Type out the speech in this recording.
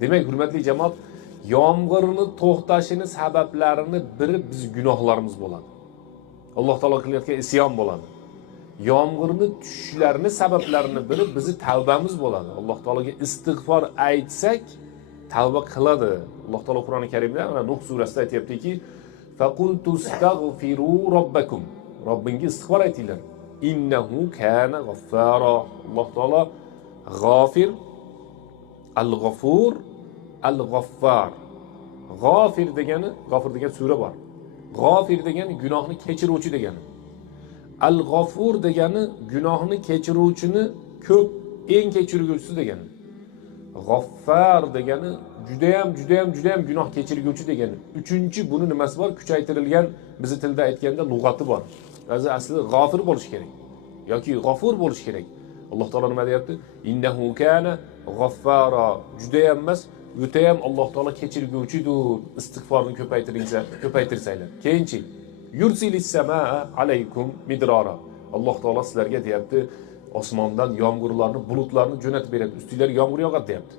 Demak, hurmatli jamoat, yomg'irni to'xtashini sabablarini biri biz gunohlarimiz bo'ladi. Alloh taolo qilayotgan isyon bo'ladi. Yomg'irni tushishlarini sabablarini biri bizi tavbamiz bo'ladi. Alloh taologa istig'for aytsak, tavba qiladi. Alloh taolo Qur'oni Karimda mana Nuh surasida aytayaptiki, faqultustagfiru robbakum. Robbingga istig'for aytinglar. Innahu kana g'affaro. Alloh taolo g'ofir, al-g'afur, al-g'affar. G'ofir degani, g'ofir degan sura bor. G'ofir degani gunohni kechiruvchi degani. Al-g'afur degani gunohni kechiruvchini ko'p, eng kechirguvchisi degani. G'affar degani judayam gunoh kechirguvchi degani. Uchinchi buni nimasi bor? Kuchaytirilgan bizi tilda aytganda lug'ati bor. Aslida g'ofir bo'lish kerak yoki g'afur bo'lish kerak. Alloh taolo nima deyapti? Innahu kana g'affara. Judayam emas, o'tayam Alloh taolo kechirguvchidir. Istig'forni ko'paytirsanglar. Keyinchi yursilis samaa alaykum midrara. Alloh taolo sizlarga deyapti, osmondan yomg'irlarni, bulutlarni jo'natib beradi. Ustingizlarga yomg'ir yog'adi deyapti.